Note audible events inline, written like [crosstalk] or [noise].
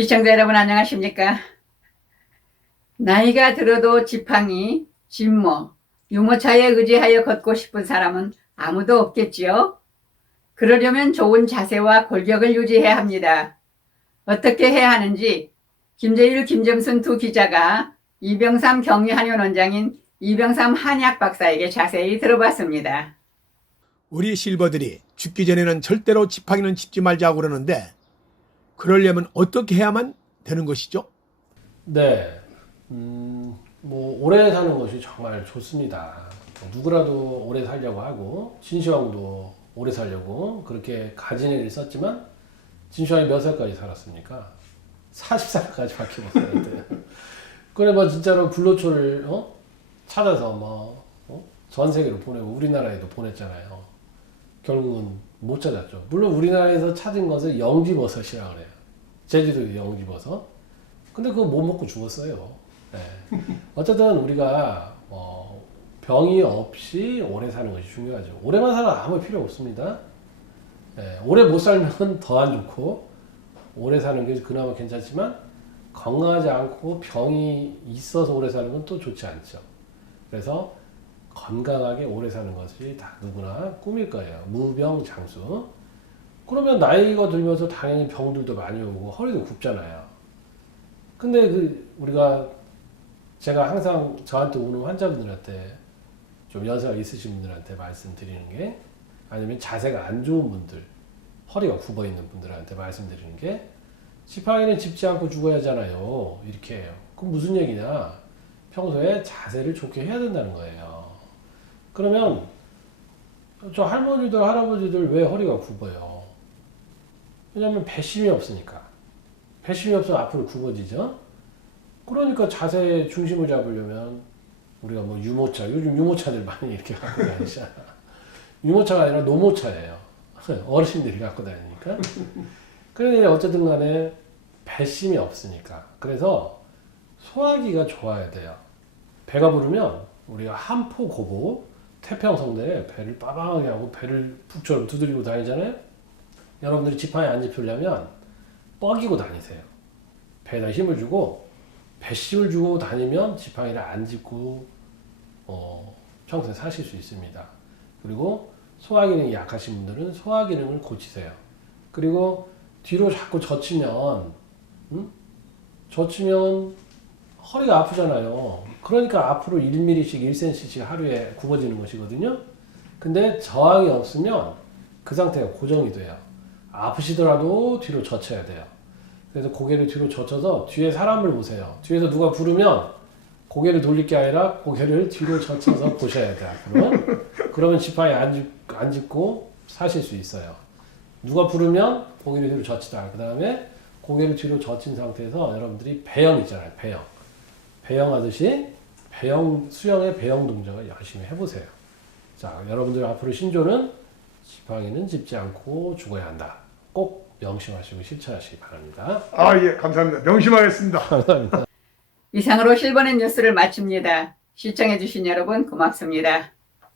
시청자 여러분 안녕하십니까? 나이가 들어도 지팡이, 진모, 유모차에 의지하여 걷고 싶은 사람은 아무도 없겠지요? 그러려면 좋은 자세와 골격을 유지해야 합니다. 어떻게 해야 하는지 김재일, 김정순 두 기자가 이병삼 경리한의원 원장인 이병삼 한약 박사에게 자세히 들어봤습니다. 우리 실버들이 죽기 전에는 절대로 지팡이는 짚지 말자고 그러는데 그러려면 어떻게 해야만 되는 것이죠? 네. 음, 뭐, 오래 사는 것이 정말 좋습니다. 누구라도 오래 살려고 하고, 진시황도 오래 살려고 그렇게 가진애를 썼지만, 진시황이 몇 살까지 살았습니까? 40살까지 밖에 못 살았대요. [laughs] 그래, 뭐, 진짜로 불로초를, 어? 찾아서 뭐, 어? 전 세계로 보내고, 우리나라에도 보냈잖아요. 결국은 못 찾았죠. 물론 우리나라에서 찾은 것은 영지버섯이라고 그래요. 제주도 영지버섯. 근데 그거 못 먹고 죽었어요. 네. 어쨌든 우리가 어, 병이 없이 오래 사는 것이 중요하죠. 오래만 살아 아무 필요 없습니다. 네, 오래 못 살면 더 안 좋고 오래 사는 게 그나마 괜찮지만 건강하지 않고 병이 있어서 오래 사는 건 또 좋지 않죠. 그래서 건강하게 오래 사는 것이 다 누구나 꿈일 거예요. 무병장수. 그러면 나이가 들면서 당연히 병들도 많이 오고 허리도 굽잖아요. 근데 그 우리가 제가 항상 저한테 오는 환자분들한테 좀 연세가 있으신 분들한테 말씀드리는 게 아니면 자세가 안 좋은 분들 허리가 굽어 있는 분들한테 말씀드리는 게 지팡이는 짚지 않고 죽어야 하잖아요. 이렇게 해요. 그럼 무슨 얘기냐? 평소에 자세를 좋게 해야 된다는 거예요. 그러면 저 할머니들 할아버지들 왜 허리가 굽어요? 왜냐하면 배심이 없으니까. 배심이 없으면 앞으로 굽어지죠. 그러니까 자세의 중심을 잡으려면 우리가 뭐 유모차 요즘 유모차들 많이 이렇게 갖고 다니잖아. 유모차가 아니라 노모차예요. [laughs] 어르신들이 갖고 다니니까. 그런데 어쨌든 간에 배심이 없으니까. 그래서 소화기가 좋아야 돼요. 배가 부르면 우리가 한포 고보 태평성대에 배를 빠방하게 하고 배를 북처럼 두드리고 다니잖아요. 여러분들이 지팡이 안 짚으려면 뻐기고 다니세요. 배에다 힘을 주고 배심을 주고 다니면 지팡이를 안 짚고 어, 평생 사실 수 있습니다. 그리고 소화 기능이 약하신 분들은 소화 기능을 고치세요. 그리고 뒤로 자꾸 젖히면 음? 젖히면 허리가 아프잖아요. 그러니까 앞으로 1mm씩 1cm씩 하루에 굽어지는 것이거든요. 근데 저항이 없으면 그 상태가 고정이 돼요. 아프시더라도 뒤로 젖혀야 돼요. 그래서 고개를 뒤로 젖혀서 뒤에 사람을 보세요. 뒤에서 누가 부르면 고개를 돌릴 게 아니라 고개를 뒤로 젖혀서 [laughs] 보셔야 돼요. 앞으로. 그러면 지팡이 안, 짚, 안 짚고 사실 수 있어요. 누가 부르면 고개를 뒤로 젖히다. 그 다음에 고개를 뒤로 젖힌 상태에서 여러분들이 배영 있잖아요. 배영. 배영 하듯이 배영, 수영의 배영 동작을 열심히 해보세요. 자, 여러분들 앞으로 신조는 지팡이는 짚지 않고 죽어야 한다. 꼭 명심하시고 실천하시기 바랍니다. 아, 예, 감사합니다. 명심하겠습니다. 이상으로 실버넷 뉴스를 마칩니다. 시청해주신 여러분 고맙습니다.